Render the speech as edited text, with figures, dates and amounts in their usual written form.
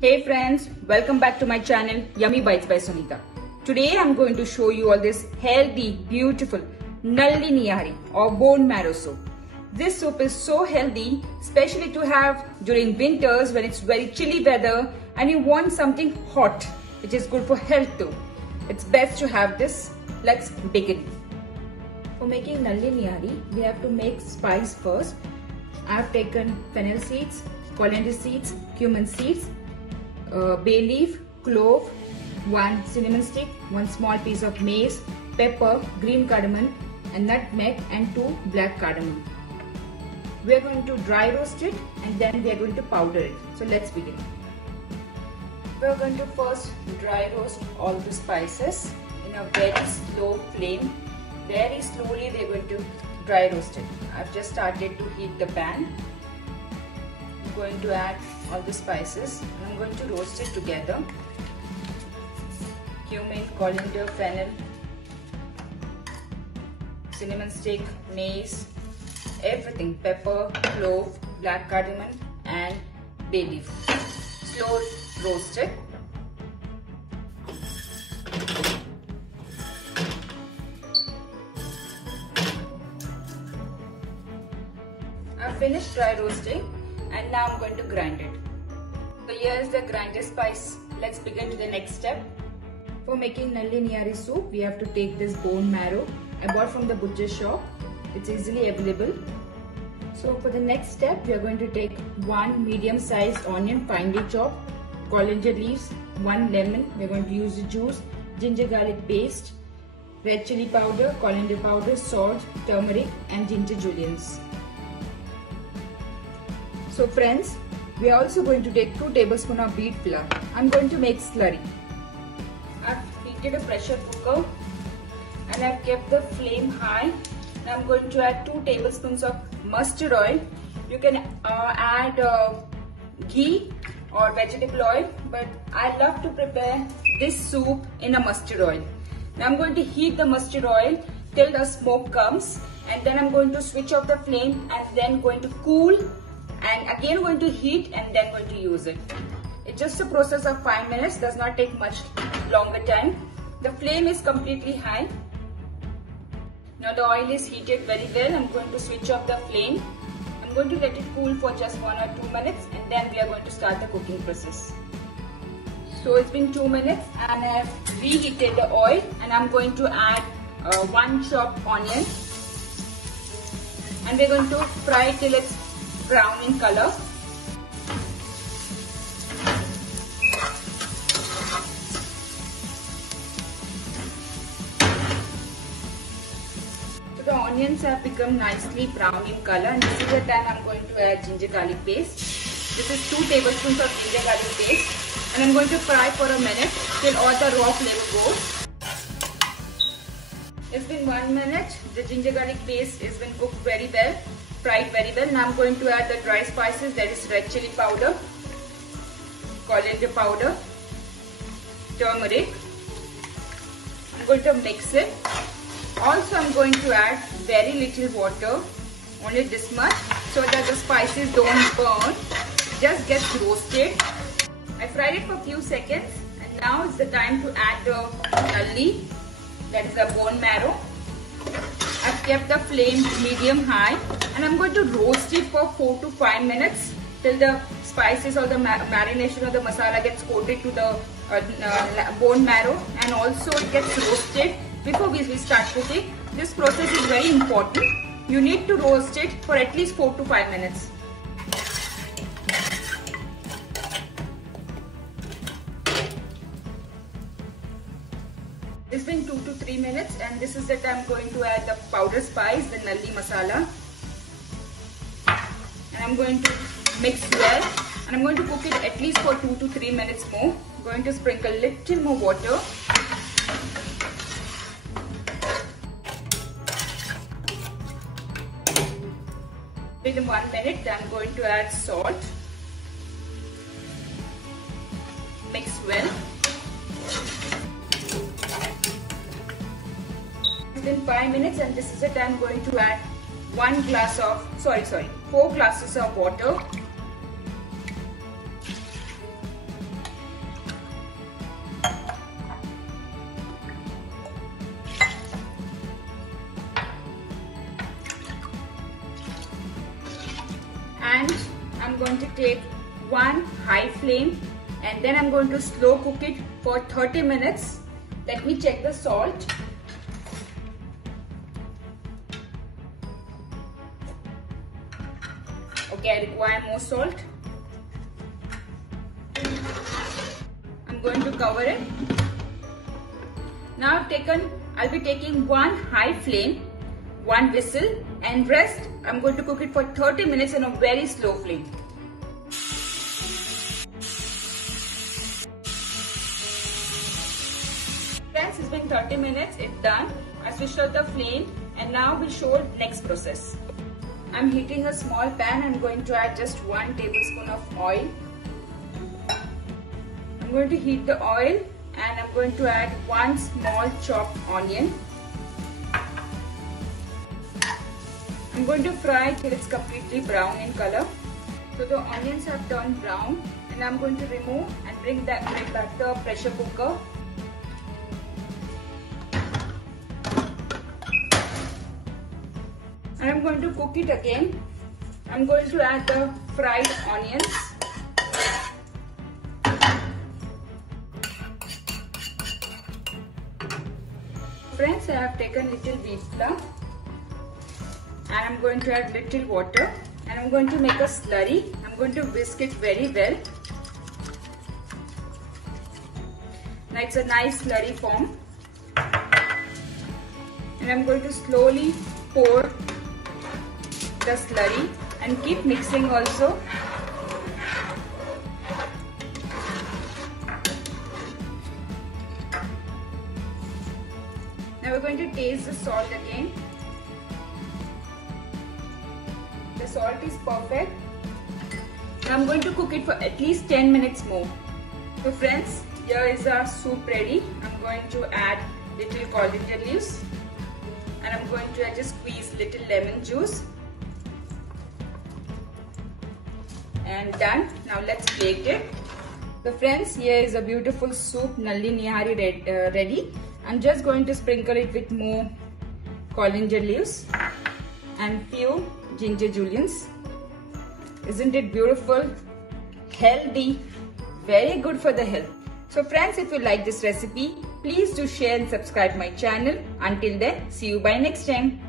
Hey friends, welcome back to my channel Yummy Bites by Sunita. Today I'm going to show you all this healthy, beautiful Nalli Niyari or bone marrow soup. This soup is so healthy, especially to have during winters when it's very chilly weather and you want something hot, which is good for health too. It's best to have this. Let's begin. For making Nalli Niyari, we have to make spice first. I've taken fennel seeds, coriander seeds, cumin seeds, bay leaf, clove, 1 cinnamon stick, 1 small piece of mace, pepper, green cardamom, and nutmeg, and 2 black cardamom. We are going to dry roast it and then we are going to powder it. So let's begin. We are going to first dry roast all the spices in a very slow flame. Very slowly we are going to dry roast it. I've just started to heat the pan. I'm going to add all the spices and I'm going to roast it together. Cumin, coriander, fennel, cinnamon stick, mace, everything, pepper, clove, black cardamom and bay leaf. Slow roast it. I've finished dry roasting and now I'm going to grind it. So here is the grinded spice. Let's begin to the next step. For making Nalli Niyari soup, we have to take this bone marrow. I bought from the butcher shop. It's easily available. So for the next step, we are going to take 1 medium-sized onion finely chopped, coriander leaves, 1 lemon. We are going to use the juice, ginger garlic paste, red chili powder, coriander powder, salt, turmeric, and ginger julienne. So friends, we are also going to take 2 tablespoons of wheat flour. I'm going to make slurry. I've heated a pressure cooker and I've kept the flame high. Now I'm going to add 2 tablespoons of mustard oil. You can add ghee or vegetable oil, but I love to prepare this soup in a mustard oil. Now I'm going to heat the mustard oil till the smoke comes, and then I'm going to switch off the flame and then going to cool, and again going to heat and then going to use it. It's just a process of 5 minutes, does not take much longer time. The flame is completely high. Now the oil is heated very well. I'm going to switch off the flame. I'm going to let it cool for just 1 or 2 minutes and then we are going to start the cooking process. So it's been 2 minutes and I have reheated the oil and I'm going to add 1 chopped onion and we're going to fry till it's brown in color. So the onions have become nicely brown in color, and this is the time I'm going to add ginger garlic paste. This is 2 tablespoons of ginger garlic paste and I'm going to fry for a minute till all the raw flavor goes. It's been 1 minute. The ginger garlic paste has been cooked very well, fried very well. Now I'm going to add the dry spices. That is red chili powder, coriander powder, turmeric. I'm going to mix it. Also I'm going to add very little water, only this much, so that the spices don't burn, just get roasted. I fried it for a few seconds and now it's the time to add the nalli, that is the bone marrow. I've kept the flame medium high and I'm going to roast it for 4 to 5 minutes till the spices or the marination or the masala gets coated to the bone marrow and also it gets roasted before we start cooking. This process is very important. You need to roast it for at least 4 to 5 minutes. It's been 2 to 3 minutes and this is the time I'm going to add the powder spice, the nalli masala. And I'm going to mix well and I'm going to cook it at least for 2 to 3 minutes more. I'm going to sprinkle a little more water. Within 1 minute I'm going to add salt. Mix well. Within 5 minutes and this is the time I'm going to add 4 glasses of water. and I'm going to take one high flame and then I'm going to slow cook it for 30 minutes. Let me check the salt. Okay, I require more salt. I'm going to cover it. Now I'll be taking one high flame, one whistle, and rest I'm going to cook it for 30 minutes on a very slow flame. Friends, it's been 30 minutes, it's done. I switched off the flame and now we'll show next process. I'm heating a small pan. I'm going to add just 1 tablespoon of oil. I'm going to heat the oil and I'm going to add 1 small chopped onion. I'm going to fry till it's completely brown in color. So the onions have turned brown and I'm going to remove and bring back the pressure cooker. And I'm going to cook it again. I'm going to add the fried onions. Friends, I have taken little wheat flour and I'm going to add little water and I'm going to make a slurry. I'm going to whisk it very well. Now it's a nice slurry form. And I'm going to slowly pour the slurry and keep mixing also. Now we're going to taste the salt again. The salt is perfect. Now I'm going to cook it for at least 10 minutes more. So friends, here is our soup ready. I'm going to add little coriander leaves and I'm going to just squeeze little lemon juice. And done. Now let's plate it. So friends, here is a beautiful soup Nalli Nihari ready. I'm just going to sprinkle it with more coriander leaves and few ginger juliens. Isn't it beautiful? Healthy, very good for the health. So friends, if you like this recipe, please do share and subscribe my channel. Until then, see you by next time.